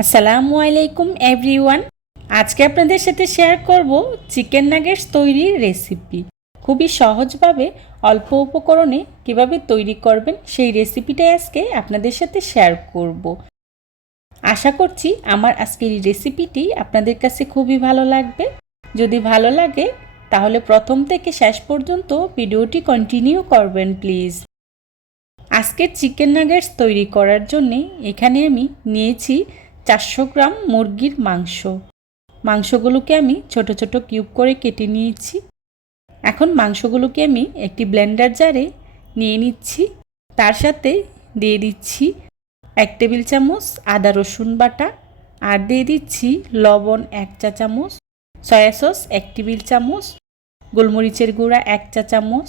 আসসালামু আলাইকুম এভরিওয়ান আজকে আপনাদের সাথে শেয়ার করব চিকেন নাগেটস তৈরির রেসিপি খুবই সহজভাবে অল্প উপকরণে কীভাবে তৈরি করবেন সেই রেসিপিটাই আজকে আপনাদের সাথে শেয়ার করব। আশা করছি আমার আজকের এই রেসিপিটি আপনাদের কাছে খুবই ভালো লাগবে। যদি ভালো লাগে, তাহলে প্রথম থেকে শেষ পর্যন্ত ভিডিওটি কন্টিনিউ করবেন প্লিজ আজকের চিকেন নাগেটস তৈরি করার জন্যে এখানে আমি নিয়েছি চারশো গ্রাম মুরগির মাংস। মাংসগুলোকে আমি ছোট ছোট কিউব করে কেটে নিয়েছি। এখন মাংসগুলোকে আমি একটি ব্লেন্ডার জারে নিয়ে নিচ্ছি। তার সাথে দিয়ে দিচ্ছি এক টেবিল চামচ আদা রসুন বাটা আর দিয়ে দিচ্ছি লবণ এক চা চামচ, সয়া সস এক টেবিল চামচ, গোলমরিচের গুঁড়া এক চা চামচ,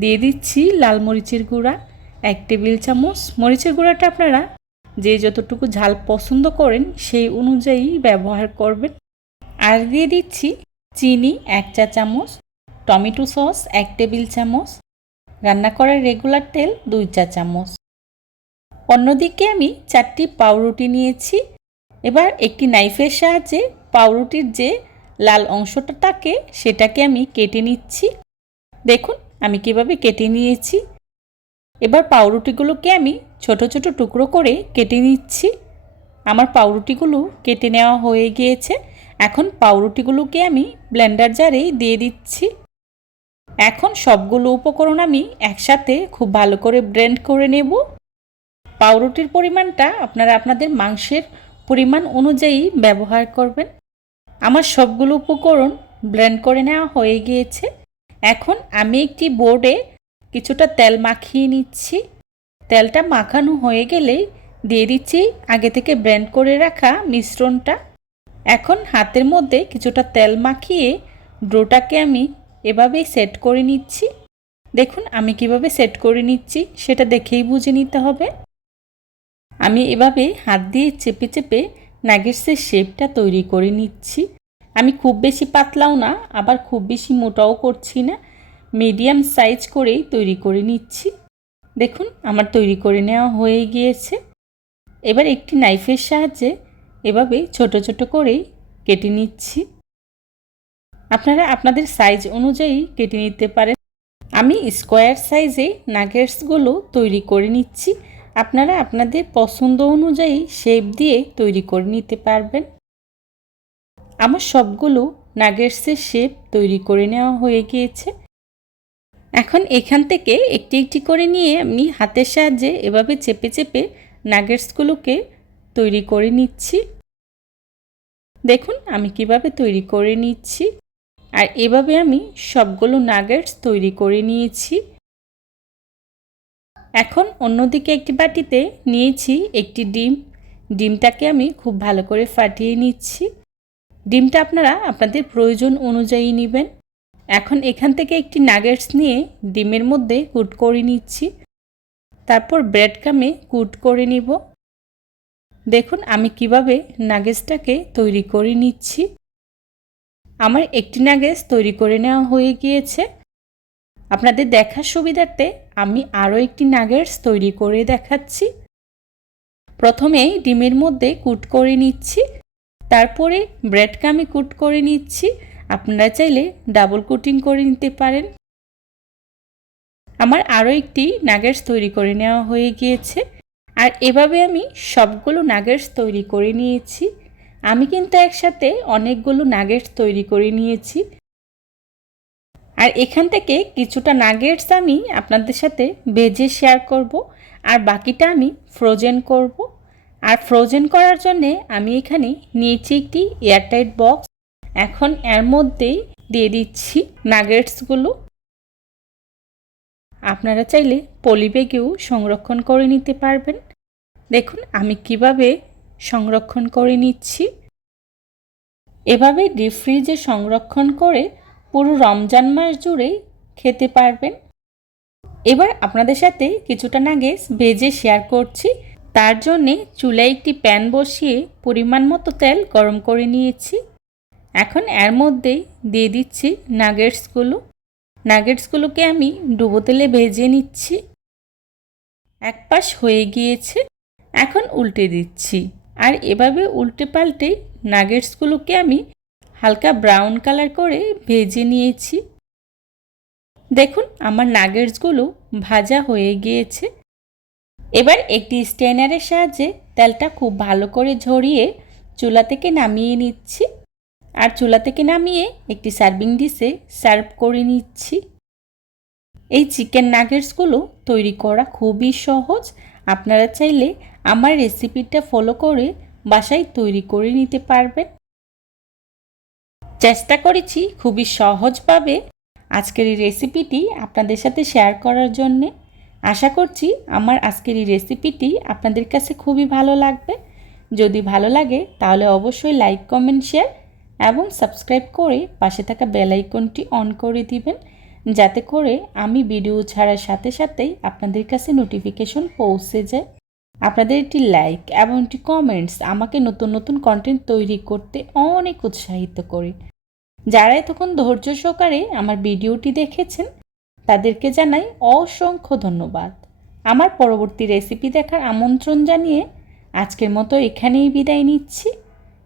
দিয়ে দিচ্ছি লাল মরিচের গুঁড়া এক টেবিল চামচ। মরিচের গুঁড়াটা আপনারা যে যতটুকু ঝাল পছন্দ করেন সেই অনুযায়ী ব্যবহার করবেন। আর দিয়ে দিচ্ছি চিনি এক চা চামচ, টমেটো সস এক টেবিল চামচ, রান্না করার রেগুলার তেল দুই চা চামচ। অন্যদিকে আমি চারটি পাউরুটি নিয়েছি। এবার একটি নাইফের সাহায্যে পাউরুটির যে লাল অংশটা থাকে সেটাকে আমি কেটে নিচ্ছি। দেখুন আমি কীভাবে কেটে নিয়েছি। এবার পাউরুটিগুলোকে আমি ছোট ছোট টুকরো করে কেটে নিচ্ছি। আমার পাউরুটিগুলো কেটে নেওয়া হয়ে গিয়েছে। এখন পাউরুটিগুলোকে আমি ব্লেন্ডার জারেই দিয়ে দিচ্ছি। এখন সবগুলো উপকরণ আমি একসাথে খুব ভালো করে ব্লেন্ড করে নেব। পাউরুটির পরিমাণটা আপনারা আপনাদের মাংসের পরিমাণ অনুযায়ী ব্যবহার করবেন। আমার সবগুলো উপকরণ ব্লেন্ড করে নেওয়া হয়ে গিয়েছে। এখন আমি একটি বোর্ডে কিছুটা তেল মাখিয়ে নিচ্ছি। তেলটা মাখানো হয়ে গেলেই দিয়ে দিচ্ছি আগে থেকে ব্র্যান্ড করে রাখা মিশ্রণটা। এখন হাতের মধ্যে কিছুটা তেল মাখিয়ে ডোটাকে আমি এভাবেই সেট করে নিচ্ছি। দেখুন আমি কীভাবে সেট করে নিচ্ছি, সেটা দেখেই বুঝে নিতে হবে। আমি এভাবে হাত দিয়ে চেপে চেপে নাগেটসের শেপটা তৈরি করে নিচ্ছি। আমি খুব বেশি পাতলাও না, আবার খুব বেশি মোটাও করছি না। মিডিয়াম সাইজ করেই তৈরি করে নিচ্ছি। দেখুন, আমার তৈরি করে নেওয়া হয়ে গিয়েছে। এবার একটি নাইফের সাহায্যে এভাবে ছোট ছোট করেই কেটে নিচ্ছি। আপনারা আপনাদের সাইজ অনুযায়ী কেটে নিতে পারেন। আমি স্কোয়ার সাইজে নাগেটসগুলো তৈরি করে নিচ্ছি। আপনারা আপনাদের পছন্দ অনুযায়ী শেপ দিয়ে তৈরি করে নিতে পারবেন। আমার সবগুলো নাগেটসের শেপ তৈরি করে নেওয়া হয়ে গিয়েছে। এখন এখান থেকে একটি একটি করে নিয়ে আমি হাতের সাহায্যে এভাবে চেপে চেপে নাগেটসগুলোকে তৈরি করে নিচ্ছি। দেখুন, আমি কীভাবে তৈরি করে নিচ্ছি। আর এভাবে আমি সবগুলো নাগেটস তৈরি করে নিয়েছি। এখন অন্যদিকে একটি বাটিতে নিয়েছি একটি ডিম। ডিমটাকে আমি খুব ভালো করে ফাটিয়ে নিচ্ছি। ডিমটা আপনারা আপনাদের প্রয়োজন অনুযায়ী নেবেন। এখন এখান থেকে একটি নাগেটস নিয়ে ডিমের মধ্যে কুট করে নিচ্ছি। তারপর ব্রেড কামে কুট করে নিব। দেখুন, আমি কীভাবে নাগেটসটাকে তৈরি করে নিচ্ছি। আমার একটি নাগেটস তৈরি করে নেওয়া হয়ে গিয়েছে। আপনাদের দেখার সুবিধার্থে আমি আরও একটি নাগেটস তৈরি করে দেখাচ্ছি। প্রথমে ডিমের মধ্যে কুট করে নিচ্ছি। তারপরে ব্রেড কামে কুট করে নিচ্ছি। আপনারা চাইলে ডাবল কোটিং করে নিতে পারেন। আমার আরও একটি নাগেটস তৈরি করে নেওয়া হয়ে গিয়েছে। আর এভাবে আমি সবগুলো নাগেটস তৈরি করে নিয়েছি। আমি কিন্তু একসাথে অনেকগুলো নাগেটস তৈরি করে নিয়েছি। আর এখান থেকে কিছুটা নাগেটস আমি আপনাদের সাথে ভেজে শেয়ার করব। আর বাকিটা আমি ফ্রোজেন করব। আর ফ্রোজেন করার জন্যে আমি এখানে নিয়েছি একটি এয়ারটাইট বক্স এখন এর মধ্যেই দিয়ে দিচ্ছি নাগেটসগুলো। আপনারা চাইলে পলিব্যাগেও সংরক্ষণ করে নিতে পারবেন। দেখুন, আমি কীভাবে সংরক্ষণ করে নিচ্ছি। এভাবে ডিপ ফ্রিজে সংরক্ষণ করে পুরো রমজান মাস জুড়েই খেতে পারবেন। এবার আপনাদের সাথে কিছুটা নাগেস ভেজে শেয়ার করছি। তার জন্যে চুলায় একটি প্যান বসিয়ে পরিমাণ মতো তেল গরম করে নিয়েছি। এখন এর মধ্যেই দিয়ে দিচ্ছি নাগেটসগুলো নাগেটসগুলোকে আমি ডুবো তেলে ভেজে নিচ্ছি। এক পাশ হয়ে গিয়েছে, এখন উল্টে দিচ্ছি। আর এভাবে উল্টে পাল্টে নাগেটসগুলোকে আমি হালকা ব্রাউন কালার করে ভেজে নিয়েছি। দেখুন, আমার নাগেটসগুলো ভাজা হয়ে গিয়েছে। এবার একটি স্টেনারের সাহায্যে তেলটা খুব ভালো করে ঝরিয়ে চুলা থেকে নামিয়ে নিচ্ছি। আর চুলা থেকে নামিয়ে একটি সার্ভিং ডিশে সার্ভ করে নিচ্ছি। এই চিকেন নাগেটসগুলো তৈরি করা খুবই সহজ। আপনারা চাইলে আমার রেসিপিটা ফলো করে বাসায় তৈরি করে নিতে পারবেন। চেষ্টা করেছি খুবই সহজভাবে আজকের এই রেসিপিটি আপনাদের সাথে শেয়ার করার জন্যে। আশা করছি আমার আজকের এই রেসিপিটি আপনাদের কাছে খুবই ভালো লাগবে। যদি ভালো লাগে তাহলে অবশ্যই লাইক, কমেন্ট, শেয়ার এবং সাবস্ক্রাইব করে পাশে থাকা বেল আইকনটি অন করে দিবেন, যাতে করে আমি ভিডিও ছাড়ার সাথে সাথেই আপনাদের কাছে নোটিফিকেশন পৌঁছে যায়। আপনাদের একটি লাইক এবং একটি কমেন্টস আমাকে নতুন নতুন কন্টেন্ট তৈরি করতে অনেক উৎসাহিত করে। যারা এতক্ষণ ধৈর্য সহকারে আমার ভিডিওটি দেখেছেন, তাদেরকে জানাই অসংখ্য ধন্যবাদ। আমার পরবর্তী রেসিপি দেখার আমন্ত্রণ জানিয়ে আজকের মতো এখানেই বিদায় নিচ্ছি।